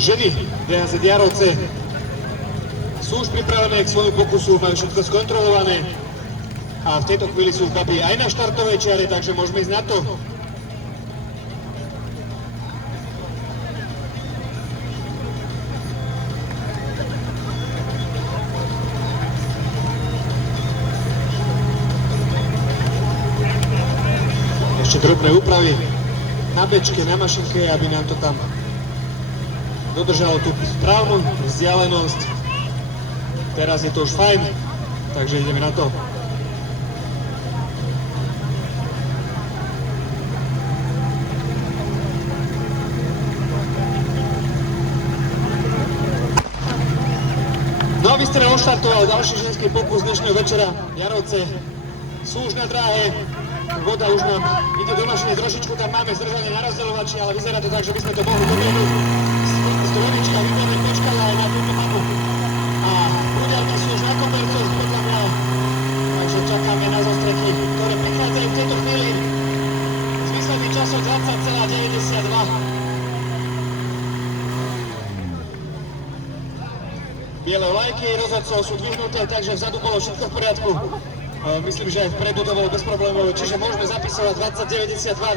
ženy DHZ Jarovce sú už pripravené k svojmu pokusu, majú všetko skontrolované a v tejto chvíli sú chlapi aj na štartovej čiare, takže môžeme ísť na to. Ešte drobné úpravy na bečke, na mašinke, aby nám to tam dodržalo tú správnu vzdialenosť. Teraz je to už fajn, takže ideme na to. No a vystrel oštartoval ďalší ženský pokus dnešného večera. Jarovce sú už na dráhe. Voda už nám ide do mašiny, trošičku tam máme zdržanie na rozdeľovači, ale vyzerá to tak, že by sme to mohli dobehnúť. Zdrovička výborne počkala aj na túto mapu. A prúdiarky sú už na kobercoch podľa mňa, takže čakáme na zostreky, ktoré prichádzajú v tejto chvíli s výsledným časom 20,92. Biele vlajky rozhodcov sú dvihnuté, takže vzadu bolo všetko v poriadku. Myslím, že aj vpredu to bolo bezproblémové, čiže môžeme zapisovať 20,92 na